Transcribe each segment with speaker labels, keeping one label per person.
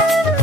Speaker 1: thank you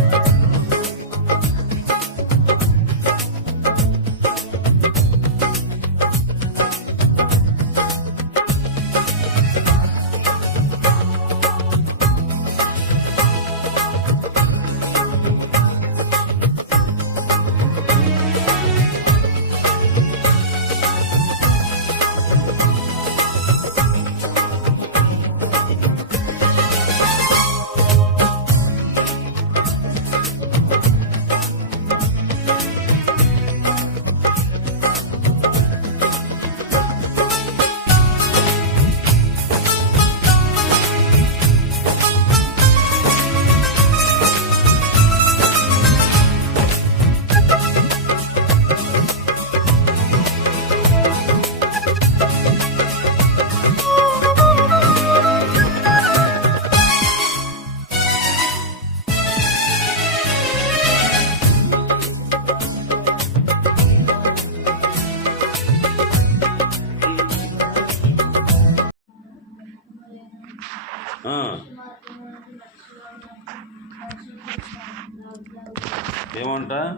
Speaker 1: ఏమంట?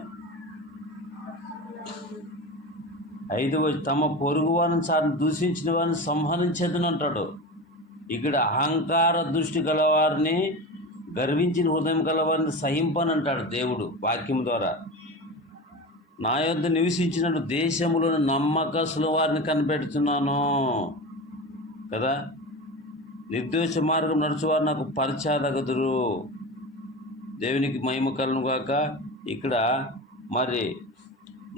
Speaker 1: ఐదు తమ పొరుగు వారిని సార్ని దూషించిన వారిని సంహరించేదని అంటాడు. ఇక్కడ అహంకార దృష్టి గలవారిని గర్వించిన హృదయం గలవారిని సహింపనంటాడు దేవుడు వాక్యం ద్వారా. నా యొద్ద నివసించినట్టు దేశంలోని నమ్మకస్తులు వారిని కనిపెడుతున్నాను కదా. నిర్దోష మార్గం నడుచువారు నాకు పరిచారగదురు దేవునికి మహిమ కలను గాక ఇక్కడ మరి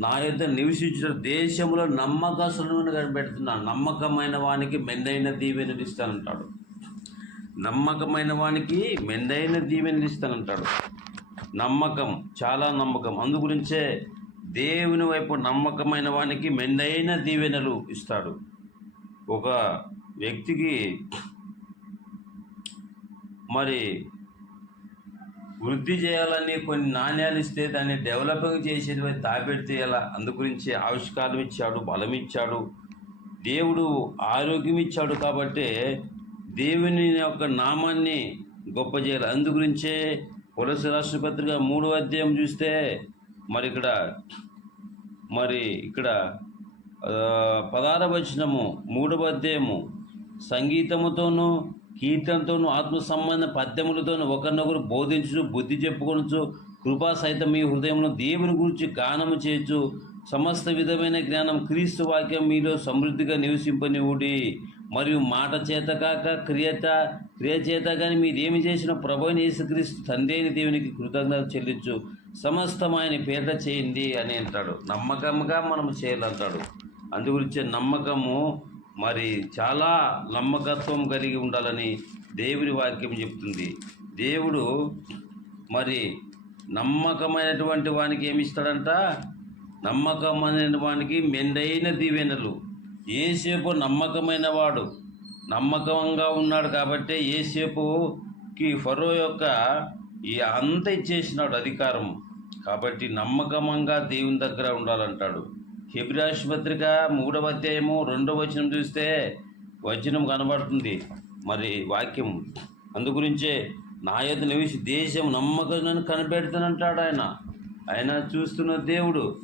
Speaker 1: నా యొక్క నివసించిన దేశంలో నమ్మకస్తులను కనిపెడుతున్నాను నమ్మకమైన వానికి మెందైన దీవెనలు ఇస్తానంటాడు. నమ్మకమైన వానికి మెందైన దీవెనలు ఇస్తానంటాడు. నమ్మకం చాలా నమ్మకం. అందు గురించే దేవుని వైపు నమ్మకమైన వానికి మెందైన దీవెనలు ఇస్తాడు. ఒక వ్యక్తికి మరి వృద్ధి చేయాలని కొన్ని నాణ్యాలు ఇస్తే దాన్ని డెవలపింగ్ చేసేది పోయి దాపెడితే ఎలా? అందుగురించి ఆవిష్కారం ఇచ్చాడు బలం ఇచ్చాడు. దేవుడు ఆరోగ్యం ఇచ్చాడు కాబట్టి దేవుని యొక్క నామాన్ని గొప్ప చేయాలి. అందుగురించే పులస రాష్ట్రపత్రిక మూడో అధ్యాయం చూస్తే మరి ఇక్కడ మరి ఇక్కడ పదార వచనము మూడవ అధ్యాయము సంగీతముతోనూ కీర్తనతోనూ ఆత్మ సంబంధ పద్యములతోనూ ఒకరినొకరు బోధించు బుద్ధి చెప్పుకొనచ్చు కృపా సహితం మీ హృదయంలో దేవుని గురించి గానము చేయొచ్చు సమస్త విధమైన జ్ఞానం క్రీస్తు వాక్యం మీలో సమృద్ధిగా నివసింపనివుడి. మరియు మాట చేత కాక క్రియత క్రియ చేత కానీ మీరేమి చేసిన ప్రభుని యేసుక్రీస్తు తండ్రి దేవునికి కృతజ్ఞత చెల్లించు. సమస్తం ఆయన పేట చేయండి అని అంటాడు. నమ్మకంగా మనం చేయాలంటాడు. అందుగురించే నమ్మకము మరి చాలా నమ్మకత్వం కలిగి ఉండాలని దేవుని వాక్యం చెప్తుంది. దేవుడు మరి నమ్మకమైనటువంటి వానికి ఏమి ఇస్తాడంట? నమ్మకమైన వానికి మెండైన దీవెనలు. ఏసేపు నమ్మకమైన వాడు. నమ్మకంగా ఉన్నాడు కాబట్టి ఏసేపుకి ఫరో యొక్క ఈ అంత ఇచ్చేసినాడు అధికారం. కాబట్టి నమ్మకంగా దేవుని దగ్గర ఉండాలంటాడు. హిబ్రాష్ పత్రిక మూడవ అధ్యాయము రెండవ వచనం చూస్తే వచనం కనబడుతుంది. మరి వాక్యం అందుగురించే నా యొక్క దేశం నమ్మకం కనిపెడుతానంటాడు ఆయన. ఆయన చూస్తున్న దేవుడు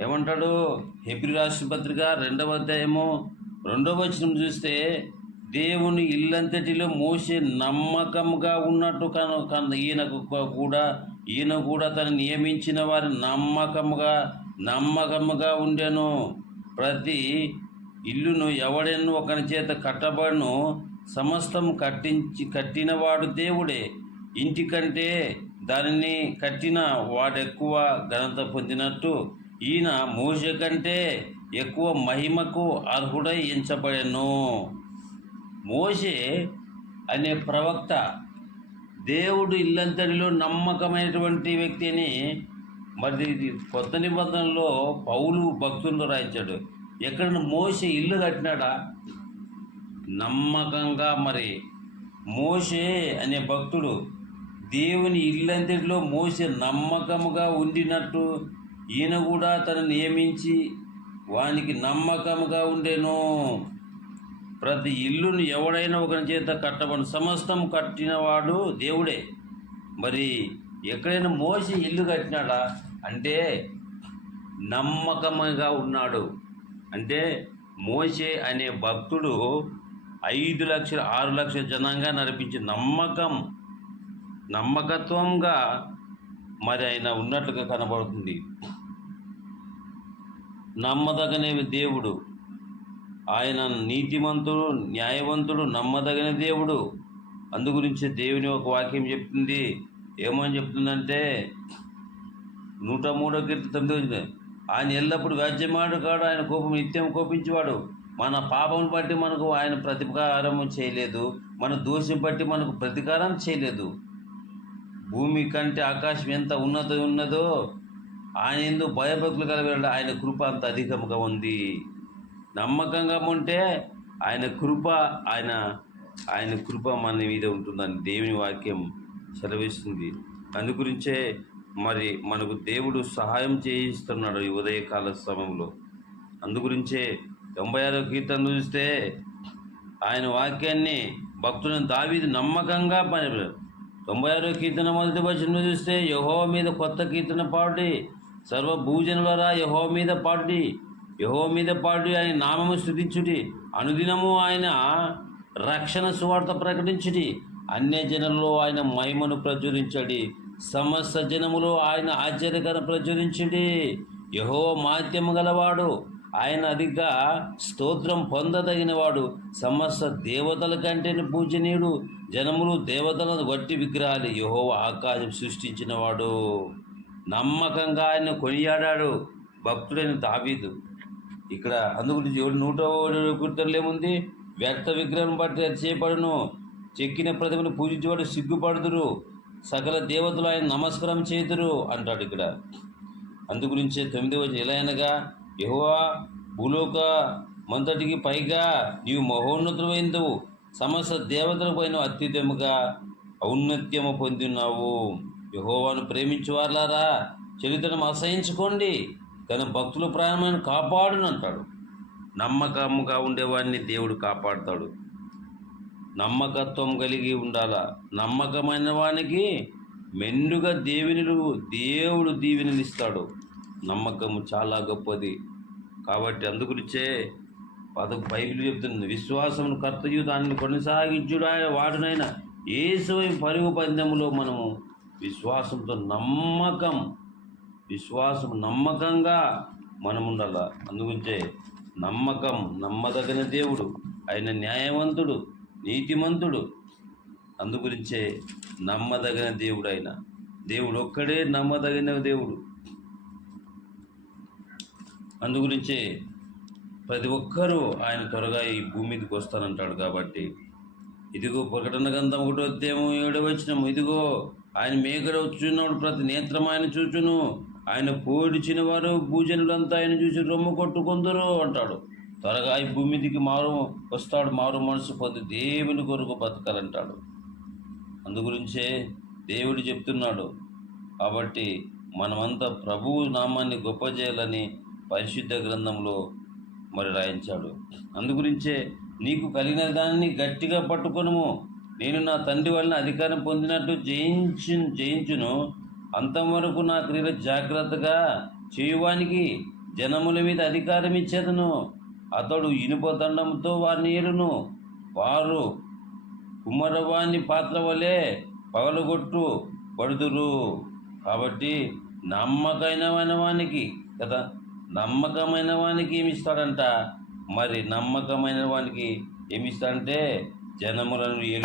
Speaker 1: ఏమంటాడు? హెబ్రి రాష్ట్ర పత్రిక రెండవ అధ్యాయము రెండవ వచనం చూస్తే దేవుని ఇల్లంతటిలో మోసే నమ్మకంగా ఉన్నట్టు కను కను ఈయనకు కూడా ఈయన కూడా తను నియమించిన వారి నమ్మకంగా నమ్మకముగా ఉండెను. ప్రతి ఇల్లును ఎవడెను ఒకని చేత కట్టబడును సమస్తం కట్టించి కట్టినవాడు దేవుడే. ఇంటికంటే దానిని కట్టిన వాడెక్కువ ఘనత పొందినట్టు ఈయన మోష కంటే ఎక్కువ మహిమకు అర్హుడై ఎంచబడెను. మోషే అనే ప్రవక్త దేవుడు ఇల్లంతటిలో నమ్మకమైనటువంటి వ్యక్తిని మరి ఇది కొత్త నిబంధనలో పౌలు భక్తుల్లో రాయించాడు. ఎక్కడ మోసే ఇల్లు కట్టినాడా? నమ్మకంగా మరి. మోసే అనే భక్తుడు దేవుని ఇల్లంతటిలో మోసే నమ్మకముగా ఉండినట్టు ఈయన కూడా తను నియమించి వానికి నమ్మకముగా ఉండేను. ప్రతి ఇల్లును ఎవడైనా ఒకరి చేత కట్టబడి. సమస్తం కట్టినవాడు దేవుడే. మరి ఎక్కడైనా మోసి ఇల్లు కట్టినాడా? అంటే నమ్మకముగా ఉన్నాడు. అంటే మోసే అనే భక్తుడు ఐదు లక్షల ఆరు లక్షల జనంగా నడిపించి నమ్మకం నమ్మకత్వంగా మరి ఆయన ఉన్నట్లుగా కనబడుతుంది. నమ్మదగనే దేవుడు. ఆయన నీతిమంతుడు న్యాయవంతుడు నమ్మదగిన దేవుడు. అందుగురించి దేవుని ఒక వాక్యం చెప్తుంది. ఏమని చెప్తుందంటే నూట మూడో కీర్తి తొమ్మిది ఆయన ఎల్లప్పుడు వ్యాజ్యమాడు కాడు ఆయన కోపం నిత్యం కోపించేవాడు. మన పాపం బట్టి మనకు ఆయన ప్రతికారం చేయలేదు. మన దోషం బట్టి మనకు ప్రతీకారం చేయలేదు. భూమి కంటే ఆకాశం ఎంత ఉన్నత ఉన్నదో ఆయన ఎందుకు భయభక్తులు కలిగాడు ఆయన కృప అంత అధికంగా ఉంది. నమ్మకంగా ఉంటే ఆయన కృప ఆయన ఆయన కృప మన మీద ఉంటుందని దేవుని వాక్యం సెలవిస్తుంది. అందుగురించే మరి మనకు దేవుడు సహాయం చేయిస్తున్నాడు ఈ ఉదయకాల సమయంలో. అందుగురించే తొంభై ఆరో కీర్తన చూస్తే ఆయన వాక్యాన్ని భక్తులను దావీది నమ్మకంగా పని తొంభై ఆరో కీర్తన మొదటి వచ్చిన చూస్తే యహో మీద కొత్త కీర్తన పాడి సర్వ భూజనులరా యహో మీద పాడి యహో మీద పాడి ఆయన నామము స్థుతించుటి అనుదినము ఆయన రక్షణ సువార్త ప్రకటించుడి అన్య జనంలో ఆయన మహిమను ప్రచురించడి సమస్త జనములు ఆయన ఆశ్చర్యకర ప్రచురించుడి యహో మాధ్యము గలవాడు. ఆయన అదిగా స్తోత్రం పొందదగినవాడు. సమస్త దేవతల కంటేనే పూజనీయుడు. జనములు దేవతలను గట్టి విగ్రహాలు యహో ఆకాశం సృష్టించినవాడు. నమ్మకంగా ఆయన కొనియాడాడు భక్తుడైన దావీదు. ఇక్కడ అందుగురించి నూట గుర్తలు ఏముంది వ్యర్థ విగ్రహం బట్టి అది చేపడును చెక్కిన ప్రతిమను పూజించేవాడు సిగ్గుపడుదురు. సకల దేవతలు ఆయన నమస్కారం చేతురు అంటాడు ఇక్కడ. అందుగురించే తొమ్మిది వచ్చి ఎలా అనగా యహోవా భూలోక మంతటికి పైగా నీవు మహోన్నతమైందువు సమస్త దేవతల పైన అత్యుత్తముగా ఔన్నత్యము పొందినావు. యహోవాను ప్రేమించు వారులారా చరిత్రను అసహించుకోండి తన భక్తుల ప్రాణమైన కాపాడునంటాడు నమ్మకముగా ఉండేవాడిని దేవుడు కాపాడుతాడు. నమ్మకత్వం కలిగి ఉండాలా? నమ్మకమైన వానికి మెండుగా దీవెనలు దేవుడు దీవెనలు ఇస్తాడు నమ్మకము చాలా గొప్పది. కాబట్టి అందుగురించే పద బైబిల్ చెప్తుంది విశ్వాసమును కర్తయు దానిని కొనసాగించుడు ఆయన వాడునైనా ఏసువై పరుగు పందెములో మనము విశ్వాసంతో నమ్మకం విశ్వాసం నమ్మకంగా మనం ఉండాల అందుగురించే నమ్మకం నమ్మదగిన దేవుడు ఆయన న్యాయవంతుడు. నీతిమంతుడు. అందుగురించే నమ్మదగిన దేవుడు ఆయన దేవుడు ఒక్కడే నమ్మదగిన దేవుడు. అందుగురించే ప్రతి ఒక్కరూ ఆయన త్వరగా ఈ భూమి మీదకి వస్తానంటాడు కాబట్టి ఇదిగో ప్రకటన గంధం ఒకటి వస్తేమో ఏడో వచ్చినాము ఇదిగో ఆయన మేకడ వచ్చున్నప్పుడు ప్రతి నేత్రం ఆయన చూచును ఆయన పోడిచిన వారు భూజనులంతా ఆయన చూసి రొమ్ము కొట్టుకుందరు అంటాడు. త్వరగా ఈ భూమి మీదకి మారు వస్తాడు మారు మనసు పొంది దేవుని కొరకు బతకాలంటాడు. అందుగురించే దేవుడు చెప్తున్నాడు కాబట్టి మనమంతా ప్రభువు నామాన్ని గొప్ప చేయాలని పరిశుద్ధ గ్రంథంలో మరి రాయించాడు. అందుగురించే నీకు కలిగిన దానిని గట్టిగా పట్టుకొనుము. నేను నా తండ్రి వలన అధికారం పొందినట్టు జయించు జయించును. అంతవరకు నా క్రియలు జాగ్రత్తగా చేయువానికి జనముల మీద అధికారం ఇచ్చేదను అతడు ఇనుప దండంతో వారిని ఏడును వారు కుమ్మరవాణి పాత్ర వలె పగలగొట్టు పడుదురు. కాబట్టి నమ్మకమైన వానికి కదా నమ్మకమైన వానికి ఏమిస్తాడంట? మరి నమ్మకమైన వానికి ఏమి ఇస్తాడంటే జనములను ఏలు